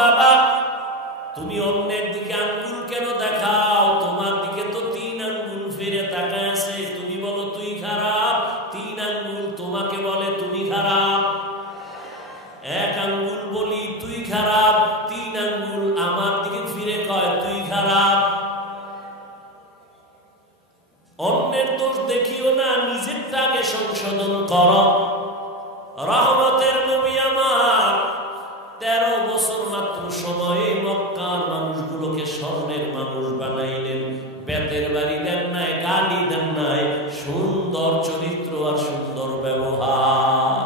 বাবা তুমি অন্যের দিকে আঙ্গুল কেন দেখাও? তোমার দিকে তো 3 আঙ্গুল ফিরে তাকায় আছে। তুমি বলো তুই খারাপ, 3 আঙ্গুল তোমাকে বলে তুমি খারাপ। 1 আঙ্গুল বলি তুই খারাপ, 3 আঙ্গুল আমার দিকে ফিরে কয় তুই খারাপ। অন্যের দোষ দেখিও না, নিজেরটা আগে সংশোধন করো। রহমতের নবী আমার 13 বছর মাত্র সময়ে মক্কার মানুষগুলোকে স্বর্ণের মানুষ বানাইলেন। বেতের বাড়ি দেন নাই, গালি দেন নাই, সুন্দর চরিত্র আর সুন্দর ব্যবহার।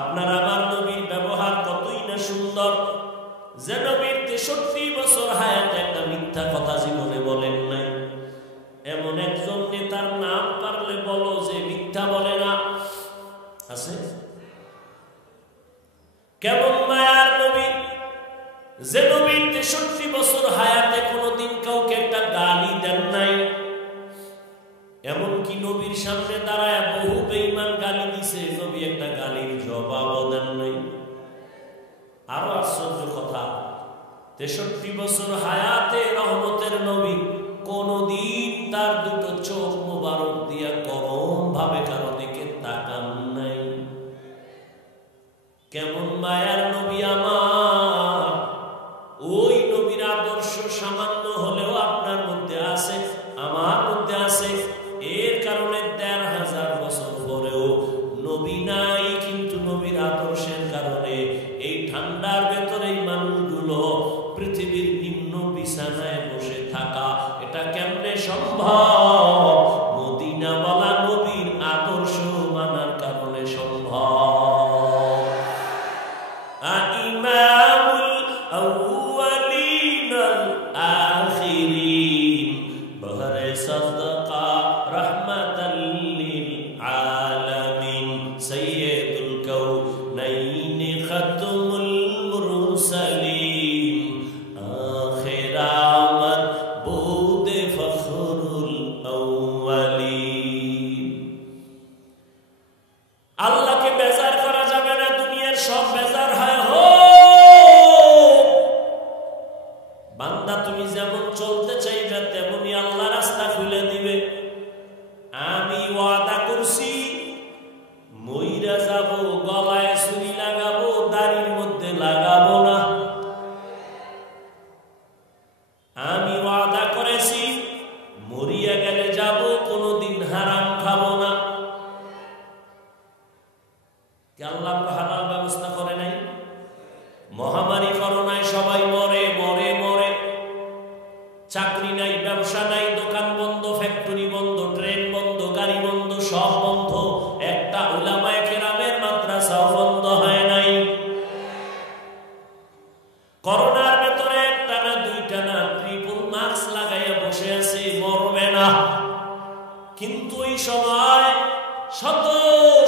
আপনার আমার নবীর ব্যবহার কতই না সুন্দর, যে নবীর 63 বছর হায়াতে একটা মিথ্যা কথা জীবনে বলেন নাই। এমন একজন নেতার নাম পারলে বলো যে মিথ্যা বলে না, আছে? কেমন মায়ার নবী, যে নবীর 63 বছর হায়াতে কোনোদিন কাউকে একটা গালি দেন নাই। এমনকি নবীর সামনে দাঁড়ায় বহু বেঈমান গালি দিছে, নবী একটা গালির জবাবও দেন নাই। আরো আশ্চর্য কথা, 63 বছর হায়াতে রহমতের নবী কোনদিন তার দুটো চোখ মোবারক দিয়া গরম ভাবে কারো দিকে তাকান নাই। কেমন মায়ার নবী আমার! ওই নবীর আদর্শ সামান্য হলেও আপনার মধ্যে আছে, আমার মধ্যে আছে। এর কারণে ১,৫০০ বছর পরেও নবী নাই, কিন্তু নবীর আদর্শের কারণে এই ঠান্ডার ভেতরে মানুষগুলো পৃথিবীর নিম্ন বিছানায় বসে থাকা, এটা কেমনে সম্ভব? মদিনা বলা নবীর আদর্শ মানার কারণে সম্ভব। ইমামুল আউয়ালিন আল আখিরিন বহরে সাদকা রাহমাতাল লিল আলামিন সাইয়্যিদুল কাউনাইন খাতমুল মুরসালিন আখিরাত বুদে ফখরুল আউয়ালিন। আল্লাহকে বেজার করা যাবে না, দুনিয়ার সব বেজার হয় বান্দা। তুমি যেমন চলতে চাইবে তেমনি আল্লাহ রাস্তা খুলে দিবে। আমি ওয়াদা করছি মইরা যাব, গলায় ছুরি লাগাবো, দাড়ির মধ্যে লাগাবো না। আমি ওয়াদা করেছি মরিয়া গেলে যাব, কোনোদিন হারাম খাবো না। আল্লাহ হালাল ব্যবস্থা করে নাই? মহামারী করোনায় সবাই মরে মরে মরে, চাকরি নাই, ব্যবসা নাই, দোকান বন্ধ, ফ্যাক্টরি বন্ধ, ট্রেন বন্ধ, গাড়ি বন্ধ, সব বন্ধ। একটা উলামায়ে কেরামের মাদ্রাসাও বন্ধ হয় নাই। করোনার ভেতরে একটা না দুইটা না ট্রিপল মাস্ক লাগাইয়া বসে আছে, মরবে না। কিন্তু এই সময় শত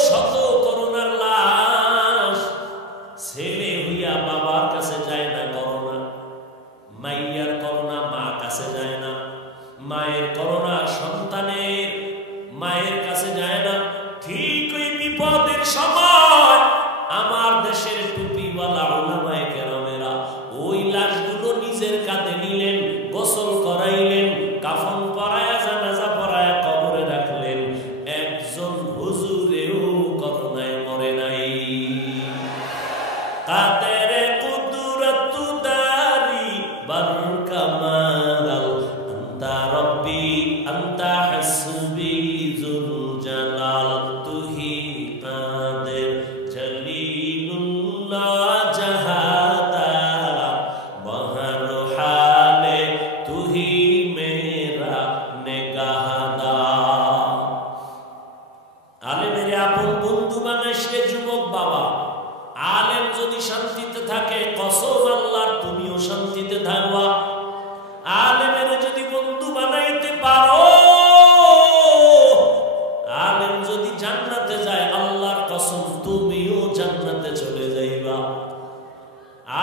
শত করোনার লাশ, ছেলে হইয়া বাবার কাছে যায় না করোনা, মাইয়ার করোনা মা কাছে যায় না, মায়ের করোনা সন্তানের মায়ের কাছে যায় না। ঠিক ওই বিপদের সময় আমার দেশের টুপিওয়ালা উলামায়ে কেরামেরা ওই লাশগুলো নিজের কাঁধে নিলেন, গোসল করাইলেন, কাফন পরায়া, জানাজা পরায়া কবরে রাখলেন। একজন হুজুরেও করোনায় মরে নাই। কাদের কুদরত দারি বারকামাল আনতা রব্বি আনতা হাসবি যুল জালাল তুহি কাদের জলিলুল্লাহ জাহাদা বহর হালে তুহি মেরা নেগাহদা। আলেমের আপন বন্ধু বানাইছে যুবক বাবা। আলেম যদি শান্তিতে থাকে, কসম আল্লাহর তুমিও শান্তিতে থাকবা। আলেমের যদি বন্ধু বানাইতে পারো, আলেম যদি জান্নাতে যায়, আল্লাহর কসম তুমিও জান্নাতে চলে যাইবা।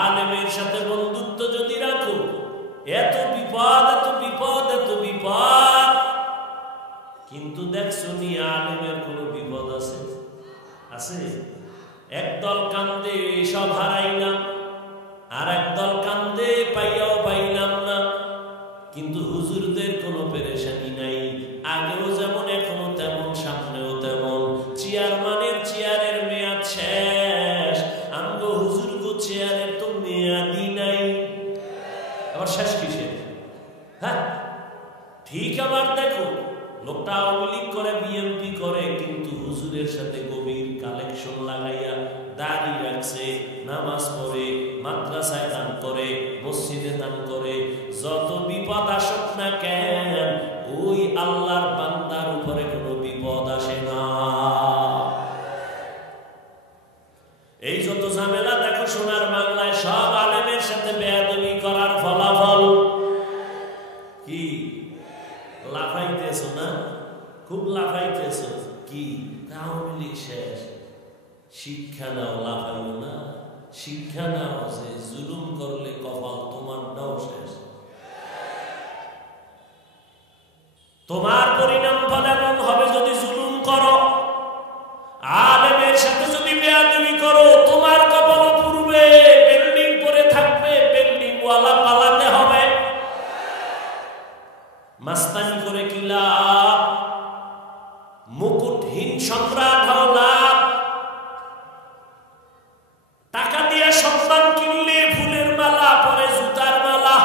আলেমের সাথে বন্ধুত্ব যদি রাখো, এত বিপদ এত বিপদ এত বিপদ, কিন্তু দেখছো নি আলেমের কোনো বিপদ আছে? আছে? একদল কান্দে সব হারাইলাম, আর একদল কান্দে পাইয়াও পাইলাম না। কিন্তু হুজুরদের কোনো পেরেশানি নাই, আগেও যেমন এখনো তেমন, সামনেও তেমন। চেয়ারম্যানের চেয়ারের মেয়াদ শেষ, আমগো হুজুর গো চেয়ারের তো মেয়াদই নাই, আবার শেষ কিসে? হ্যাঁ ঠিক। আবার দেখো লোকটা আওয়ামী লীগ করে, বিএনপি করে, কিন্তু হুজুরের সাথে গভীর কালেকশন লাগাইয়া দাড়ি রাখছে, নামাজ পড়ে, মাদ্রাসায় দান করে, মসজিদে দান করে। যত বিপদ আসুক না কেন, ওই আল্লাহর বান্দার উপরে কোনো বিপদ আসে না। এই যত ঝামেলা দেখো সোনার বাংলায়, সব আলেমের সাথে বেয়াদবি করার ফলাফল কি? লাফাইতেছ না? খুব লাফাইতেছ। কি আওয়ামী লীগ শেষ? শিক্ষা নাও, লাফাইও না। শিক্ষা নাও যে জুলুম করলে কপাল তোমারটাও শেষ। তোমার পরিণাম ফল এমন হবে যদি জুলুম করো, আলেমের সাথে যদি বেয়াদবি করো, তোমার কপাল পূর্বে বিল্ডিং পরে থাকবে, বিল্ডিং ওয়ালা পালাতে হবে। মাস্তানি করে কি লাভ? মুকুটহীন সম্রাট হও লাভ। টাকা দিয়ে সম্মান কিনলে ফুলের মালা, পরে জুতার মালা।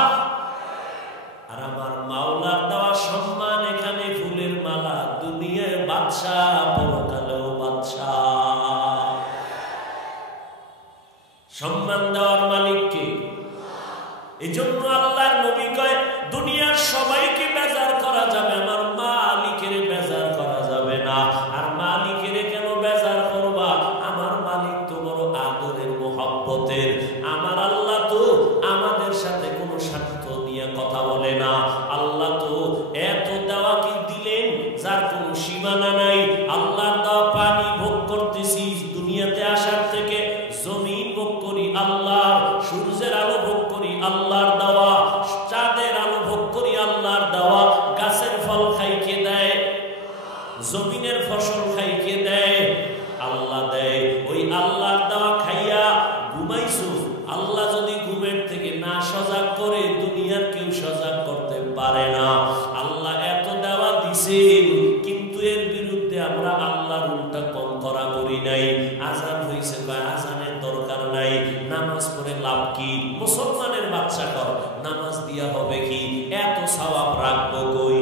আর আমার মাওলার দেওয়া সম্মান এখানে ফুলের মালা, দুনিয়ায় বাদশাহ, পরকালেও বাদশাহ। সম্মান দেওয়ার মালিককে। এই জন্য আল্লাহর নবী কয়, দুনিয়ার সবাইকে বেজার করা যাবে, আমার মালিকের বেজার করা যাবে না। আর মালিকের কেন বেজার করবা? আমার মালিক তো বড় আদরের, মোহাব্বতের। আমার আল্লাহ তো আমাদের সাথে কোনো স্বার্থ নিয়ে কথা বলে না। আল্লাহ তো এত দেওয়া কি দিলেন যার কোনো সীমানা নাই। আল্লাহর দেওয়া পানি ভোগ করতেছি দুনিয়াতে আসার থেকে, জমিন ভোগ করি আল্লাহর, সূর্যের আলো ভোগ করি আল্লাহর দেওয়া, চাঁদের আলো ভোগ করি আল্লাহর দেওয়া, গাছের ফল খাই কে দেয়? জমিনের ফসল খাই কে দেয়? আল্লাহ দেয়। ওই আল্লাহর দেওয়া খাইয়া ঘুমাইছো, আল্লাহ যদি ঘুমের থেকে না সজাগ করে, দুনিয়ার কেউ সজাগ করতে পারে না। আল্লাহ এত দেওয়া দিছেন, কিন্তু এর বিরুদ্ধে আমরা আল্লাহর উল্টা কম করা করি নাই। আজান হইছে, আজানের দরকার নাই, নামাজ পড়ে লাভ কি? মুসলমানের বাচ্চা কর, নামাজ দিয়া হবে কি? এত সওয়াব রাখবো কই?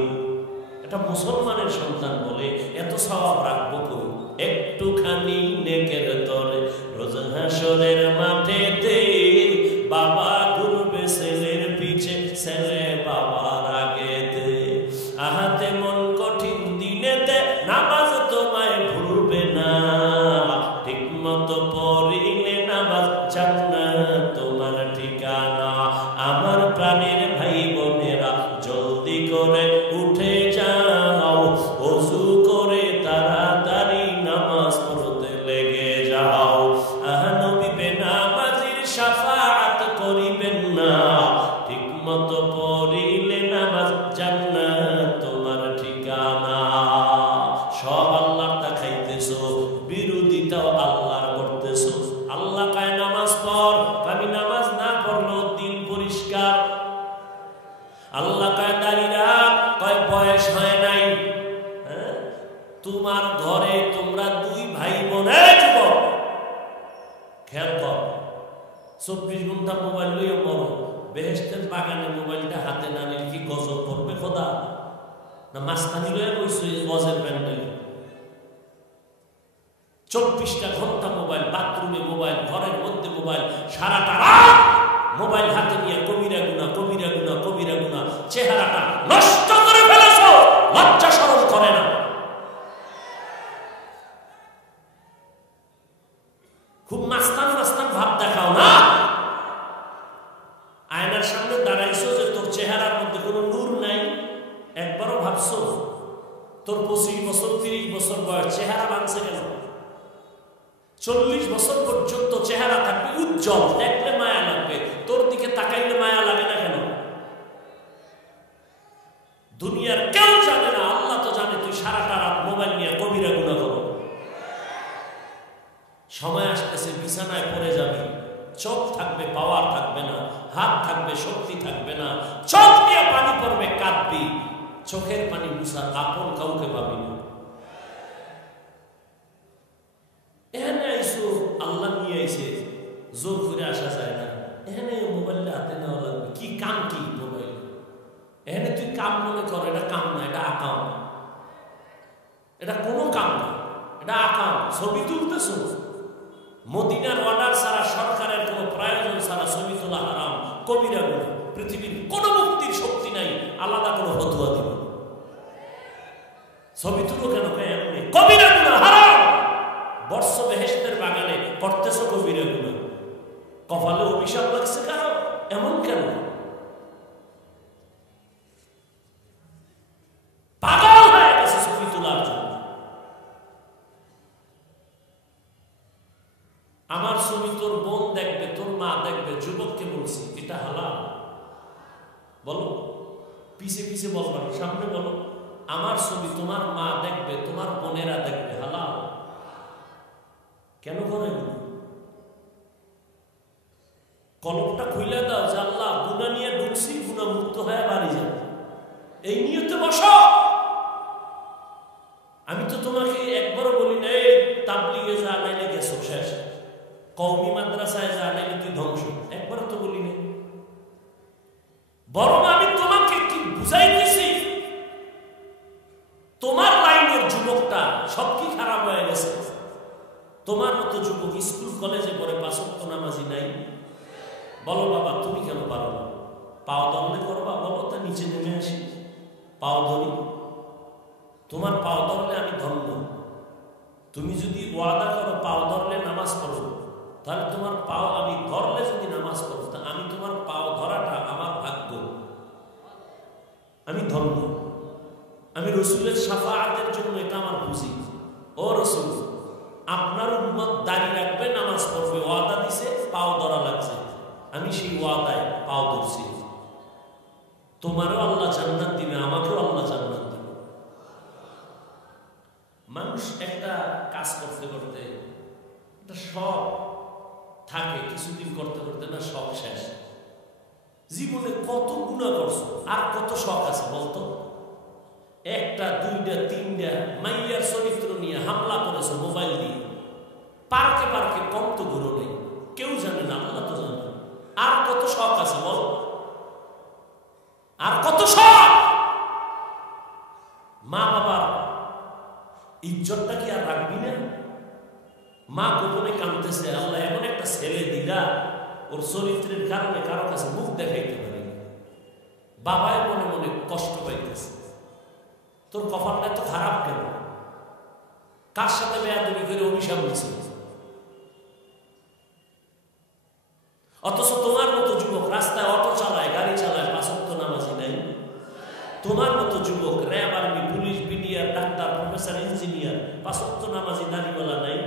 এটা মুসলমানের সন্তান বলে এত সওয়াব রাখবো কই? একটুখানি নেকের তরে রোজ হাসরের মাঠেতে, বাবা ঘুরবে ছেলের পিছে, ছেলে বাবার আগেতে। আহাতে মন কঠিন দিনেতে, নামাজ তোমায় ভুলবে না। ঠিক মতো পড়িলে নামাজ, জান্নাত তোমার ঠিকানা। আমার প্রাণের ভাই বোনেরা, জলদি করে উঠে যাও, ওযু করে তাড়াতাড়ি নামাজ পড়তে লেগে যাও। নবী বেনামাজির শাফাআত করিবেন না। ঠিক মতো পড়িলে নামাজ, জান্নাত তোমার ঠিকানা। সব আল্লাহর দেখাইতেছো, বিরোধিতাও আল্লাহর করতেছো। আল্লাহ কয় নামাজ পড়, আমি নামাজ না পড়লেও দিল পরিষ্কার। আল্লাহ কয় দাড়ি রাখ, কয় বয়স হয় নাই। তোমার ঘরে তোমরা দুই ভাই বোনের যুবক, খেয়াল কর, 24 ঘন্টা মোবাইল লইয়া মরো, বেহেশতের বাগানে মোবাইলটা হাতে না নিলে কি গজব করবে খোদা? না মাস্তানি লইয়া বইছো ওয়াজের প্যান্ডেলে? 24টা ঘন্টা মোবাইল, বাথরুমে মোবাইল, ঘরের মধ্যে মোবাইল, সারাটা রাত মোবাইল হাতে নিয়ে কবিরা গুনাহ, কবিরা গুনাহ, কবিরা গুনাহ। চেহারাটা নষ্ট করে ফেলেছো, লজ্জা শরম করে না? খুব মাস্তান মাস্তান ভাব দেখাও না? আয়নার সামনে দাঁড়াইছো যে তোর চেহারার মধ্যে কোনো নূর নাই, একবারও ভাবছো? তোর 25 বছর 30 বছর বয়স, চেহারা ভাঙছে কেন? 40 বছর পর্যন্ত চেহারা থাকবে উজ্জ্বল, দেখলে মায়া লাগবে, তোর দিকে তাকাইলে মায়া লাগে না কেন? দুনিয়ার কেউ জানে না, আল্লাহ তো জানে তুই সারাটা রাত মোবাইল নিয়ে কবিরা গুনাহ করো। সময় আসতেছে বিছানায় পড়ে যাবি, চোখ থাকবে, পাওয়ার থাকবে না, হাত থাকবে, শক্তি থাকবে না, চোখ দিয়ে পানি পড়বে, কাঁদবি, চোখের পানি মুছার আপন কাউকে পাবি না। এখানে আইসো, আল্লাহ নিয়ে আইসে, জোর করে আসা যায় না। এখানে মোবাইলটা হাতে নেওয়া লাগবে, কি কাম, কি মোবাইল, এখানে তুই কাম মনে কর, এটা কাম না, এটা আকাম, এটা কোনো কাম না, এটা আকাম। ছবি তুলতেছ, মদিনার অর্ডার ছাড়া, সরকারের কোনো প্রয়োজন ছাড়া ছবি তোলা হারাম, কবিরা গুনাহ। পৃথিবীর কোনো মুক্তির শক্তি নাই আলাদা কোনো ফতোয়া দিব। ছবি তুলো কেন? এমনি কবিরা গুনাহ, হারাম। বর্ষ বেহেশতের বাগানে করতেছ কবিরা গুনাহ, কপালে অভিশাপ লাগছে কারো, এমন কেন? পাগল হয়ে গেছে ছবি তোলার জন্য। আমার ছবি তোর বোন দেখবে, তোর মা দেখবে, যুবককে বলছি, এটা হালাল? বলো, পিছে পিছে বলবা, সামনে বলো। আমার ছবি তোমার মা দেখবে, তোমার বোনেরা দেখবে, হালাল? কেন করেন? কলমটা খুলে দাও যে আল্লাহ, গুনাহ নিয়ে ঢুকছি, গুনাহ মুক্ত হয়ে বাড়ি যাবে, এই নিয়তে বসো। আমি তো তোমাকে একবারও বলি না এই তাবলিগে যা, নাইলে গেছো শেষ, কওমি মাদ্রাসায় যা, নাইলে তুই ধ্বংস, একবারও তো বলি না। বরং আমি তোমাকে কি বুঝাইতেছি, তোমার লাইনের যুবকটা সব কি খারাপ হয়ে গেছে? তোমার মতো যুবক স্কুল কলেজে পড়ে, পাঁচ ওয়াক্ত নামাজি নাই। বলো বাবা, তুমি কেন পারো না? পাও দলে করবা, বলো, তা নিচে নেমে আসি, পাও ধরি। তোমার পাও ধরলে আমি ধন্য। তুমি যদি ওয়াদা করো পাও ধরলে নামাজ পড়ো, তাহলে তোমার পাও আমি ধরলে যদি নামাজ পড়ো, তা আমি তোমার পাও ধরাটা আমার ভাগ্য, আমি ধন্য। আমি রসুলের শাফাআতের জন্য এটা আমার পুঁজি। ও রসুল, আপনার উম্মত দাঁড়িয়ে রাখবে, নামাজ পড়বে, ওয়াদা দিছে, পাও ধরা লাগছে, আমি সেই ওয়াদায় পাও ধরছি। তোমারও আল্লাহ জান্নাত দিবে, আমাকেও আল্লাহ জান্নাত দিবে। মানুষ একটা কাজ করতে করতে একটা শখ থাকে, কিছুদিন করতে করতে না শখ শেষ। জীবনে কত গুনাহ করছো, আর কত শখ আছে বলতো? একটা, দুইটা, তিনটা মাইয়ার চরিত্র নিয়ে হামলা করেছো মোবাইল দিয়ে, পার্কে পার্কে কম তো ঘুরো নেই, কেউ জানে না, আল্লাহ তো জানে। আর কত শখ আছে বল? আর কত শখ? মা বাবার ইজ্জতটা কি আর রাখবি না? মা গোপনে কাঁদতেছে, আল্লাহ এমন একটা ছেলে দিলা, ওর চরিত্রের কারণে কারো কাছে মুখ দেখাইতে পারি। বাবাই মনে মনে কষ্ট পাইতেছে, তোর কপালটা এত খারাপ কেন? কার সাথে বেয়াদবি করে অভিশাপ দিছে? অথচ তোমার মতো যুবক রাস্তায় অটো চালায়, গাড়ি চালায়, পাঁচ ওয়াক্ত নামাজি নাই। তোমার মতো যুবক RAB, army, police, BDR, doctor, professor, engineer, পাঁচ ওয়াক্ত নামাজি দাড়িওয়ালা নাই।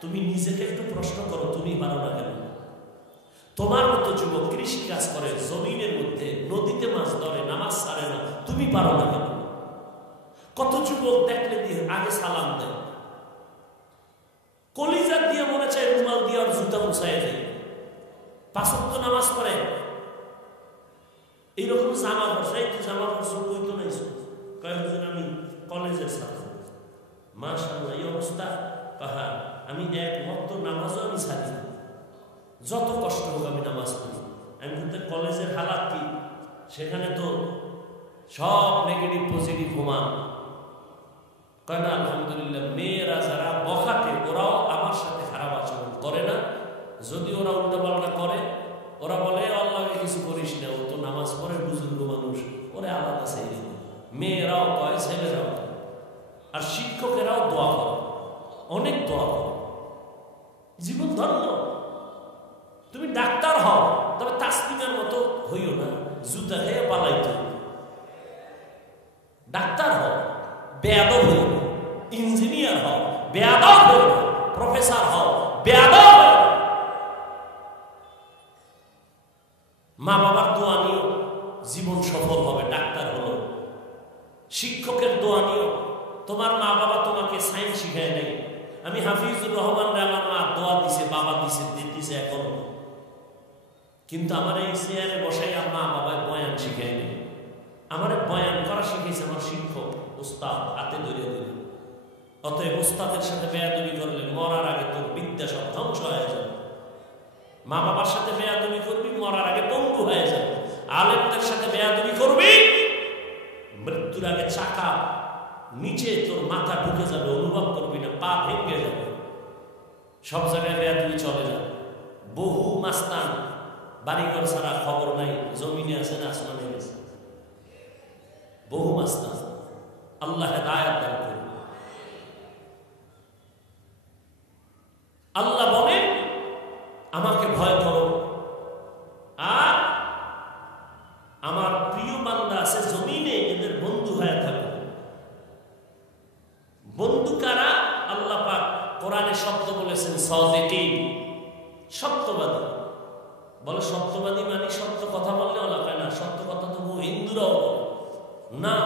তুমি নিজেকে একটু প্রশ্ন করো, তুমি পারো না কেন? তোমার মতো যুবক কৃষি কাজ করে, জমিনের মধ্যে, নদীতে মাছ ধরে, নামাজ ছাড়ে না, তুমি পারো না কেন? কত যুবক দেখলে দিয়ে আগে সালাম দেয়, কলিজার দিয়ে মনে চায় রুমাল দিয়ে আর জুতা মুছাই দেয়, পাঁচ ওয়াক্ত নামাজ পড়ে, এইরকম জামা পড়ছে। তুই জামা পড়ছো, কই তো নাই? কয়েকজন আমি কলেজের ছাত্র, মাশাআল্লাহ, এই অবস্থা পাহাড়। আমি এক ওয়াক্ত নামাজও আমি ছাড়ি, যত কষ্ট হোক আমি নামাজ পড়ি। আমি কিন্তু কলেজের হালাত কি, সেখানে তো সব নেগেটিভ পজিটিভ প্রমাণ। কয় না আলহামদুলিল্লাহ, মেয়েরা যারা বখাটে ওরাও আমার সাথে খারাপ আচরণ করে না। যদি ওরা উল্টাপাল্টা করে, ওরা বলে আল্লাহকে কিছু করিস না, ও তো নামাজ পড়ে, বুজুর্গ মানুষ, ওরা আলাদা চাই। মেয়েরাও কয়, ছেলেরাও, আর শিক্ষকেরাও দোয়া করে, অনেক দোয়া করে, জীবন ধন্য। তুমি ডাক্তার হও, তবে তাসলিমের মতো হইও না, জুতা খেয়ে পালাইতে। ডাক্তার হও, বেয়াদব হইও না। ইঞ্জিনিয়ার হও, বেয়াদব হইও না। প্রফেসর হও, বেয়াদব হইও না। মা বাবার দোয়া নিও, জীবন সফল হবে। ডাক্তার হলো, শিক্ষকের দোয়া নিও। তোমার মা বাবা তোমাকে সায়েন্স শিখায় নাই, আমি হাফিজুর রহমান রে আমার মা দোয়া দিছে, বাবা দিছে, দিতেছে এখনো। কিন্তু আমার এই চেয়ারে বসাই মা বাবায় বয়ান শিখায়নি। আমার বয়ান করা শিখেছে আমার শিক্ষক উস্তাদ, হাতে ধরে ধরে। অতএব উস্তাদের সাথে বেয়াদবি করলে মরার আগে তোর বিদ্যা সব ধ্বংস হয়ে যাবে। মা বাবার সাথে বেয়াদবি করবি, মরার আগে পঙ্গু হয়ে যাবে। আলেমদের সাথে বেয়াদবি করবি, মৃত্যুর আগে চাকা নিচে তোর মাথা ঢুকে যাবে, অনুভব করবি না, পা ভেঙে যাবে। সব জায়গায় বেয়াদবি চলে যাবে। বহু মাস্তান বাড়িঘর ছাড়া খবর নাই, জমিনে আছে না আসমানে গেছে। বহু মাস্তান, আল্লাহ হেদায়েত দান করুন। আল্লাহ বলেন আমাকে ভয় করো, আর আমার প্রিয় বান্দা আছে জমিনে, এদের বন্ধু হয়ে থাকো। বন্ধু কারা? আল্লাহ পাক কোরআনে শব্দ বলেছেন সাদিকিন, সত্যবাদী। বলে সত্যবাদী মানে সত্য কথা বললে ওলা কয় না, সত্য কথা তো হিন্দুরাও বলে না।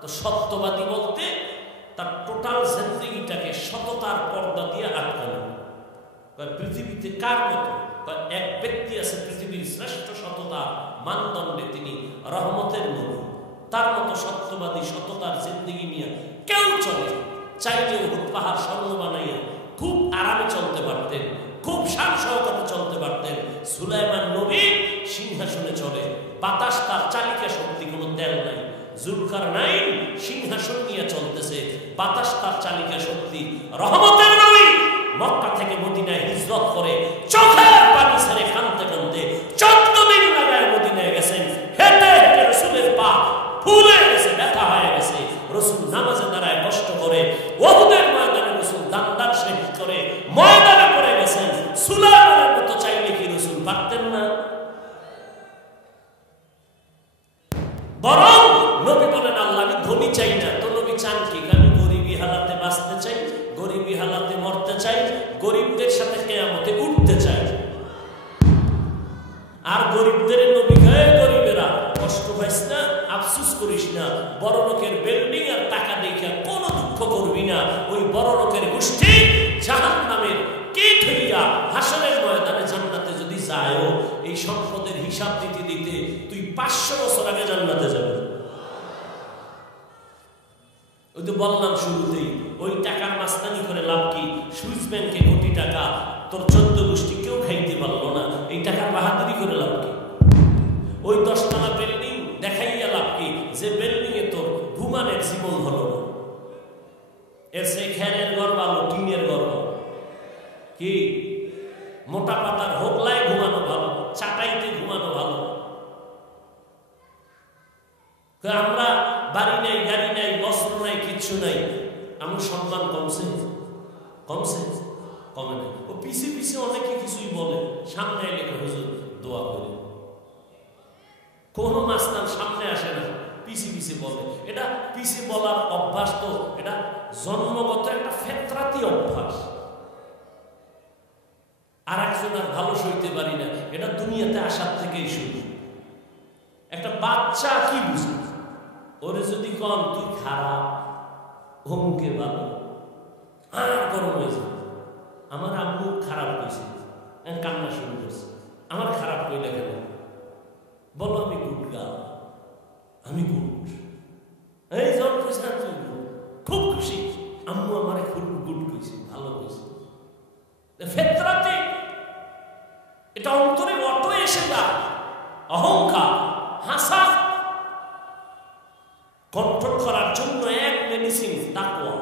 তো সত্যবাদী বলতে তার টোটাল জিন্দেগিটাকে সততার পর্দা দিয়ে আটকানো। পৃথিবীতে কার মতো? এক ব্যক্তি আছে পৃথিবীর শ্রেষ্ঠ সততা মানদণ্ডে, তিনি রহমতের নবী। তার মতো সত্যবাদী সততার জিন্দেগি নিয়ে কেউ চলে চাইলে উহুদ পাহাড় স্বর্ণ বানাইয়া খুব আরামে চলতে পারতেন, খুব শান সহকারে চলতে পারতেন। সুলাইমান নবী সিংহাসনে চলে, বাতাস তার চালিকা শক্তি, কোনো তেল নাই। জুলকারনাইন সিংহাসন নিয়ে চলতেছে, বাতাস তার চালিকা শক্তি। রহমতের নবী মক্কা থেকে মদিনায় হিজরত করে চোখের পানি ছেড়ে কাঁদতে কাঁদতে 14 দিন লাগায় মদিনায় গেছেন। হেঁটে হেঁটে রসুলের পা ফুলে গেছে, ব্যথা হয়ে গেছে। রসুল নামাজে দাঁড়ায় কষ্ট করে, ওহুদের ময়দানে রসুল দান দান শেষ করে ময়দানে পড়ে গেছেন। সুলাইমানের মতো চাইলে কি রসুল পারতেন না? বরং নবী বলেন আল্লাহ আমি ধনী চাই না। তো নবী চান কি? আমি গরিবী হালাতে বাঁচতে চাই, গরিবী হালাতে মরতে চাই, গরিবদের সাথে কিয়ামতে উঠতে চাই। আর গরিবদের নবী কয় গরিবেরা কষ্ট পাইস না, আফসোস করিস না, বড় লোকের বিল্ডিং আর টাকা দেখে কোনো দুঃখ করবি না। ওই বড় লোকের গোষ্ঠী জাহান্নামের কীট হইয়া হাসরের ময়দানে জান্নাতে যদি যায়ও, এই সম্পদের হিসাব দিতে দিতে তুই 500 বছর আগে জান্নাতে যাবে। ওই তো বললাম শুরুতেই, ওই টাকার মাস্তানি করে লাভ কি? সুইস ব্যাংকে কোটি টাকা তোর 14 গোষ্ঠী কেউ খাইতে পারলো না, এই টাকার বাহাদুরি করে লাভ কি? ওই 10 তলা বিল্ডিং দেখাইয়া লাভ কি? যে বিল্ডিং এ তোর ঘুমানের জীবন হলো না। এর সে খেরের ঘর ভালো, টিনের ঘর ভালো। কি মোটা পাতার হোগলায় ঘুমানো ভালো, চাটাইতে ঘুমানো ভালো। আমরা বাড়ি নাই, গাড়ি নাই, বস্ত্র নাই, কিচ্ছু নাই, আমার সম্মান কমছে? কমছে? কমে নাই। ও পিছে পিছে অনেকে কিছুই বলে, সামনে এলে হুজুর দোয়া করে। কোন মাস্তান সামনে আসে না, পিছে পিছে বলে। এটা পিছে বলার অভ্যাস তো এটা জন্মগত একটা ফেতরাতি অভ্যাস। আর একজন আর ভালো সইতে পারি না, এটা দুনিয়াতে আসার থেকেই শুরু। একটা বাচ্চা কি বুঝে? ওরে যদি কন তুই খারাপ, অমুকে ভালো, আর গরম হয়ে যাবে। আমার আম্মু খারাপ কইছে, কান্না শুরু করছে। আমার খারাপ কইলে কেন? বলো আমি গুড গার্ল, আমি গুড। এই জন কইছে না তুই খুব খুশি, আম্মু আমারে খুব গুড কইছে, ভালো কইছে। ফেতরাতে এটা অন্তরে অটো এসে যায়। অহংকার, হাসা কন্ট্রোল করার জন্য এক মেডিসিন তাকওয়া।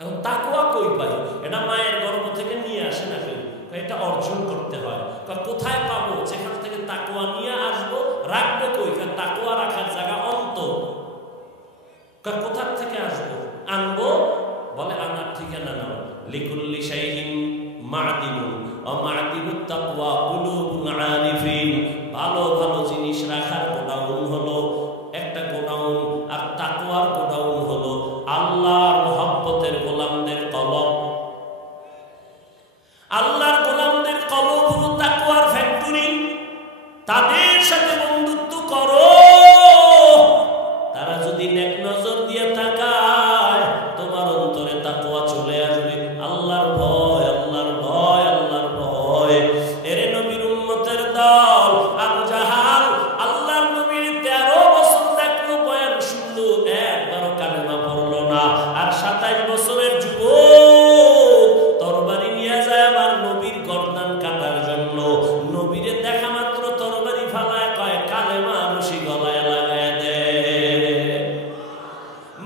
এখন তাকওয়া কই পাই? এটা মায়ের গর্ভ থেকে নিয়ে আসে না কেউ, এটা অর্জন করতে হয়। কোথায় পাবো? যেখান থেকে তাকওয়া নিয়ে আসবো, রাখবো কই? তাকওয়া রাখার জায়গা অন্তর। কোথা থেকে আসবো? আনবো, বলে আনার ঠিকানা নাও। লিকুল্লি শাইইন মা'দিনুন ওয়া মা'দিনুত তাকওয়া কুলুবুল আরিফিন। ভালো ভালো জিনিস রাখার গোডাউন হলো একটা গোডাউন, আর তাকওয়ার গোডাউন হলো আল্লাহর মহব্বতের গোলামদের কলব। আল্লাহর গোলামদের কলব হলো তাকওয়ার ফ্যাক্টরি। তাদের সাথে বন্ধুত্ব করো, তারা যদি নেক নজর দিয়ে তাকায় তোমার অন্তরে তাকওয়া চলে আসবে। আল্লাহর গর্দান কাটার জন্য নবীরে দেখা মাত্র তরবারি ফালায় কয় কালেমা রশি গলায় লাগায় দে।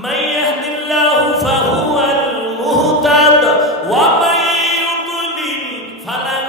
মান ইয়াহদিল্লাহু ফাহুয়াল মুহতাদ ওয়া মান ইউদ্লিল ফালান